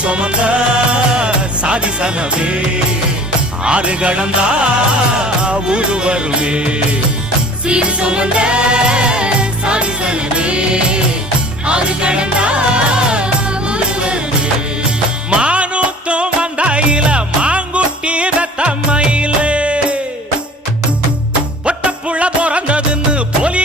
சுமந்த சாதிசனமே ஆறு கடந்தா ஊரு வருமே சீர் சுமந்த சாதிசனமே ஆறு கடந்தா ஊரு வருமே மானூத்தும் வந்தாயில மாங்குட்டி ரத்தம்மையிலே பொட்டப்புள்ள பிறந்ததுன்னு போலி